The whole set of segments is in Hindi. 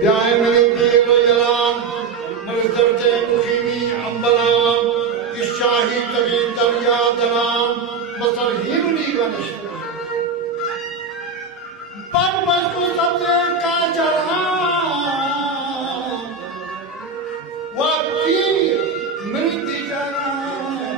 Ya meleki royalan, merderte muhimi ambalan, ishahi tagi taryadalan, Mazar himni ganesh. Par mazku sabne ka jalan, waqti mriti jalan.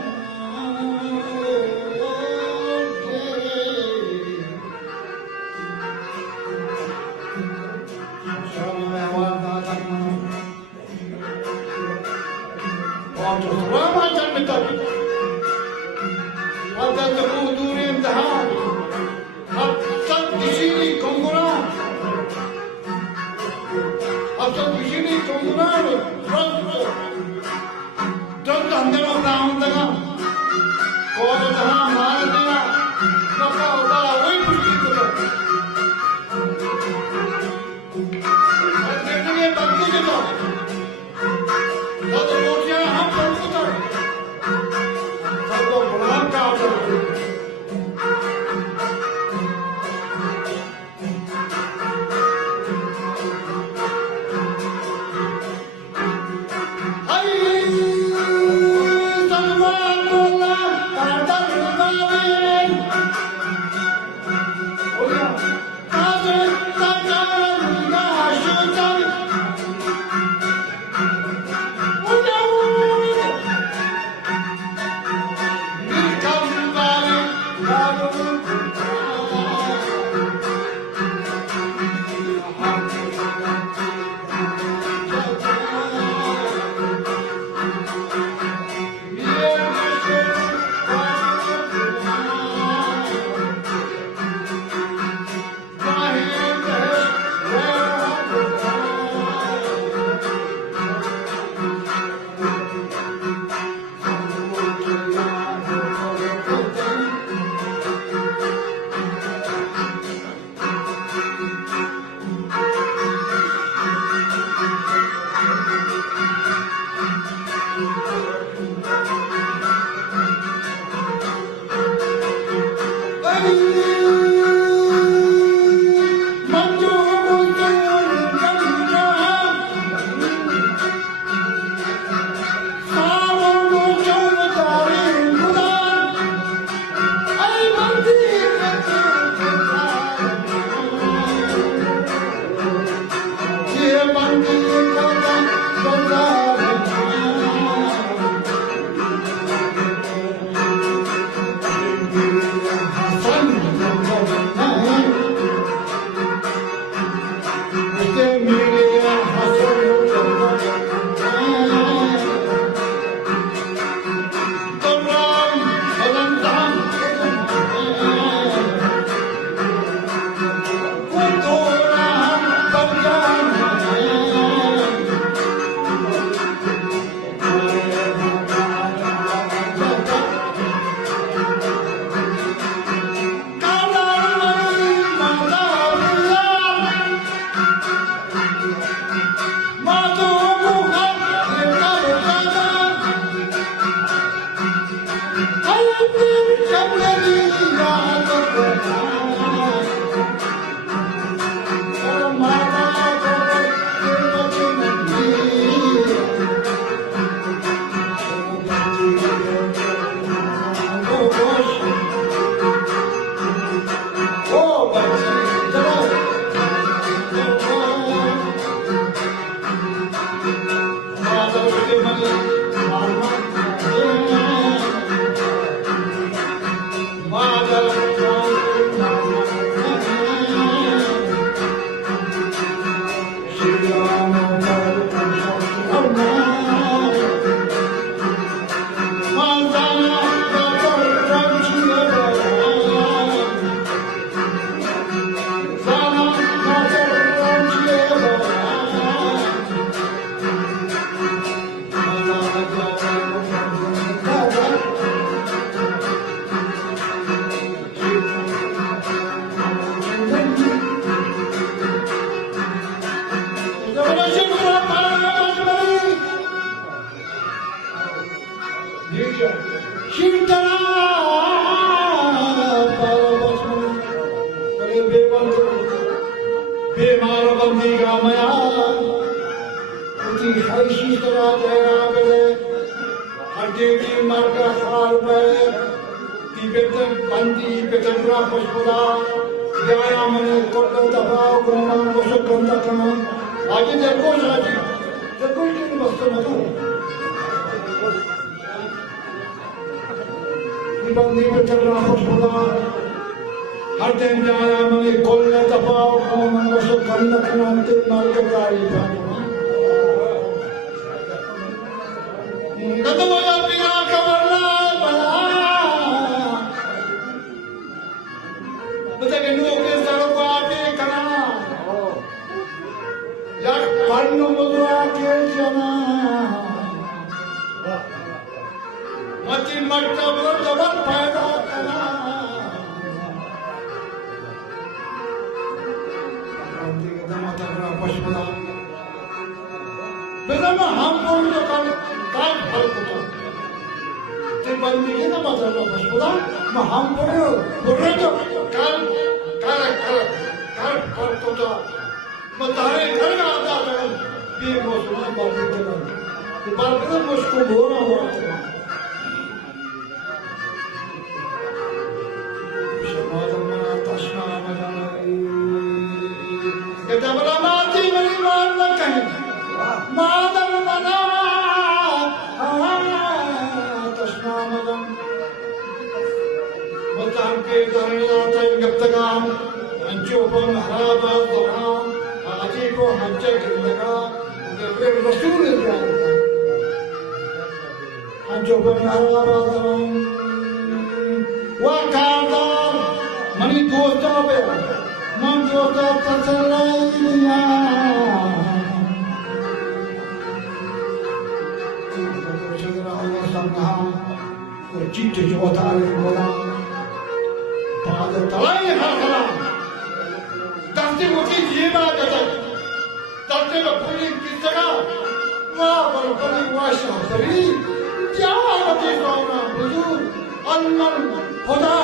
Salman बेमार बंदी का मया उसी खैशी तरह तेरा बले हड्डी की मर का खाल पे बेहतर बंदी बेहतर पुष्पदा व्यायाम में कोटो दबाव कोना पोषक गंदा करना आगे देखो शादी देखो कि वस्तु मतो बंदी बेहतर पुष्पदा हर दिन व्यायाम में कोटो दबाव कोना पोषक गंदा करना ते मार्ग कारी कदम या पिया कमरला बताके नौकरी सरवाते करना यार पढ़ने मजरा के जाना मची मट्टा पर जबर फायदा करना पशुपदा बेदम हम बोल जो कर काट फल को ते बंदी के ना मजरा पशुपदा मैं हम बोल जो काल तो बताए घर में आता है ये मौसम बात करना बात करना मुश्किल हो रहा है शमादमना तस्मा मजाई कहता बड़ा माती मेरी मान न कहे मादम बना तस्मा मजम बतान के करना चाहिए गप्तगाम अंचोपन हराबा दोहान आजी को हज्जे लगा फिर रसूल अंचोपन हराबा दोहान वकादार मनी दोस्ता पे मन दोस्ता तसल्लिया Allah samha और चीटे जो तारे बोला बाद तलाई हारा दस्ते मुझे ये बात है दस्ते में पूरी किस जगह वाह बड़ी वाशा सरी क्या होती सोना बुजुर्ग अनमन खुदा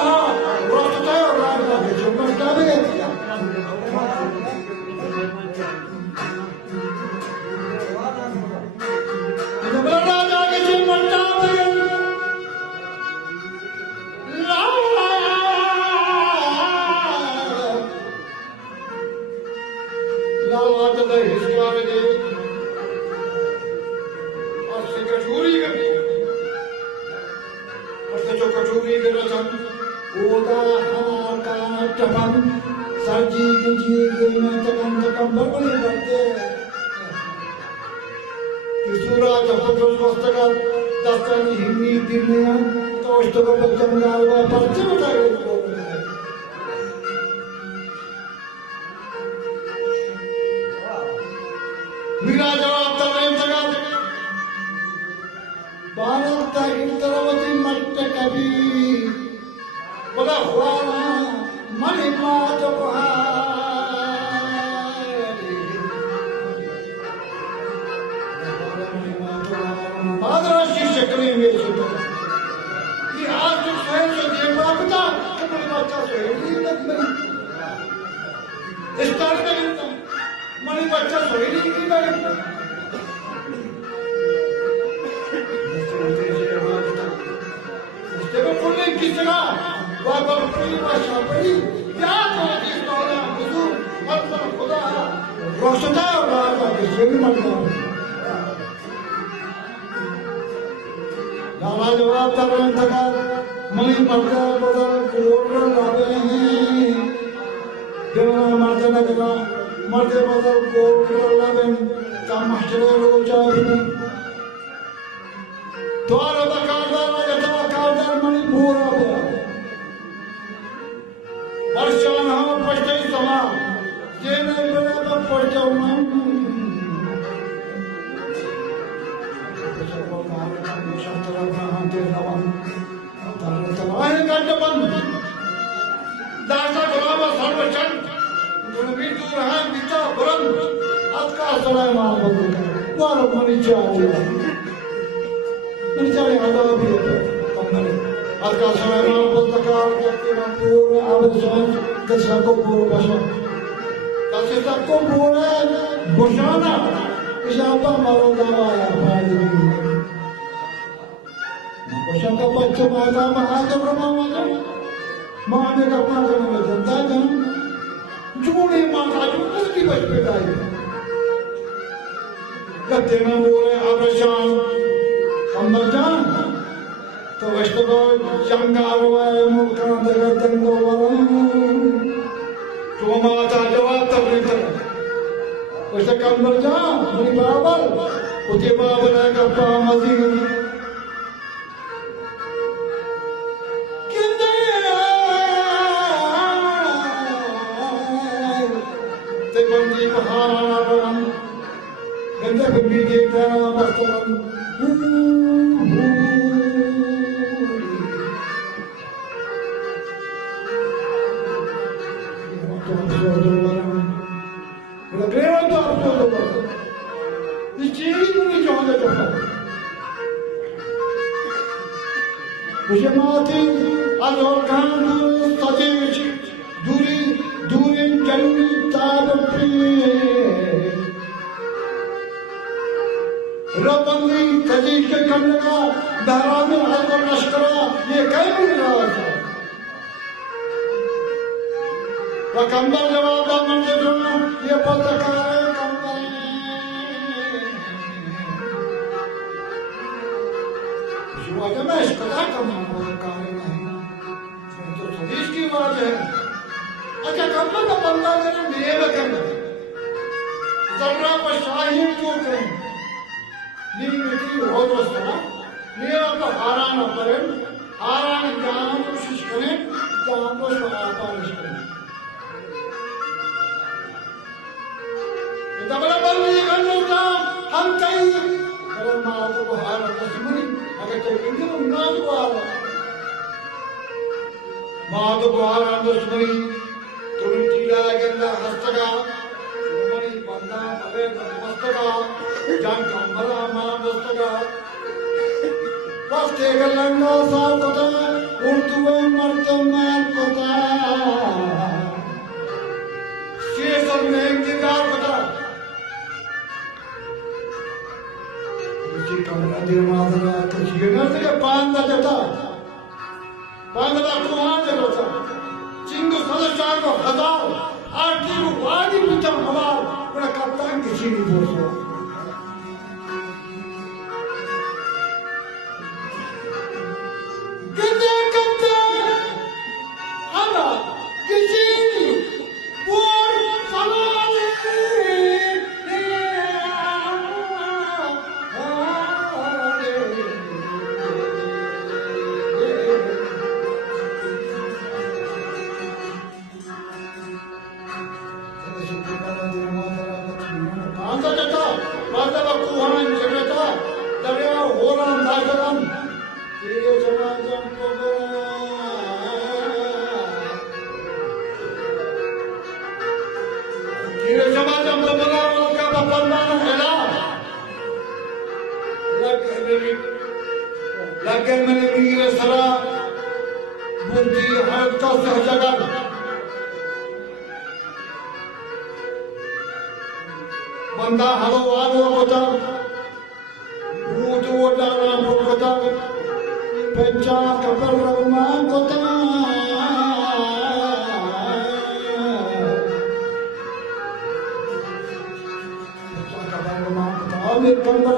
रोस्ते और राजा के जो मस्ता भी किया जब राजा के जो मस्ता सरजी गुजी में तकम बड़बड़ी करते किसूरा जब वस्तका दस्तानी हिन्नी दिनिया तो उसको बच्चन गालवा परचे बताए मेरा जवाब तब तका बालक ताहिर तरवती मट्ट कभी बड़ा हुआ मन मात बादराशी चक्री में ये आज जो स्वयं से देवा बता तुम्हारी बच्चा स्वयं इस तरह में मनी बच्चा स्वयं नहीं की मैं जब पुण्य की जगह वह बड़ी भाषा बड़ी क्या होती है तोड़ा बुजुर्ग मतलब खुदा रोशना और राजा के ये भी मरना लाला जवाब तरन तका मई मरदा बदल कोर लावे हैं देवना मरदा लगा मरदे बदल कोर लावे काम महचरे लोग चाहिए द्वार बकादार यथा कादार मणि पूरा हुआ वर्षान हम पढ़ते समा ये नहीं बने पर पढ़ जाऊँ मैं तलाहे काटे बंद दासा जवाब सर्वचन गुणवी दूर है बीता बुरंद अतका सलाह मां बंद द्वार मणि चाहिए निचारे आदर भी होता है कमरे अतका सलाह मां बंद का करते ना पूरे आवेदन दशा को पूर्व भाषा बच्चे सबको बोले घुसाना इशापा मारो दवाया पानी घुसा का बच्चे माता महादेव ब्रह्मा माता माने का अपना करने में जनता जन जुड़े माता जो उसकी बच्चे दाई गद्दे में बोले आबशान कंबर जान तो वस्तुओं जंगाल वाले मुल्कों दर दंगो वालों तो माता जवाब तब नहीं कर वैसे कंबर जान मुझे बाबल उसे बाबल है कप्पा मजीद ते बंदी पहाड़ा बन गंदे बंदी देखता बस्तवन मुझे माती अलवर खान सजे दूरी दूरी जन्नी ताब रबंदी कजी के कन्या दहरा में अलवर लश्करा ये कहीं भी नहीं रहा था कंबर जवाब मंदिर ये पत्रकार कंबर मैं इस कथा का कार्य नहीं तो स्वदेश की बात है अच्छा कंबर का बंदा मेरे नियम करना जर्रा पर शाही क्यों करें नीम मिट्टी हो दोस्तों ना नियम तो हाराना पड़े हाराना जान कोशिश करें जान को पालिश करें तबला बंदी करना हम कहीं अगर माँ को हार दुश्मनी अगर तो इंद्र नाम को आवा माँ को हार दुश्मनी तुम टीला गंदा हस्तगा तुम्हारी बंदा अबे मस्तगा जान कंबला माँ मस्तगा बस के गलंगा साल कोता उर्दू में मर्दमान कोता शेषम में इंतजार कोता कमरा दे मादरा तजिए न से पांदा जटा पांदा कुहां जटा चिंगु सदस्यार को हजार आरती को वादी पुत्र हमार बड़ा कप्तान किसी नहीं बोल सो कितने कप्तान हला किसी बोल सलाले लगे मैंने वीर सरा बुद्धि हर का सहजगन बंदा हलो आलो कोता भूत वो डाला कोता पंचा कपर रमान कोता पंचा कपर रमान कोता मेरे कंबर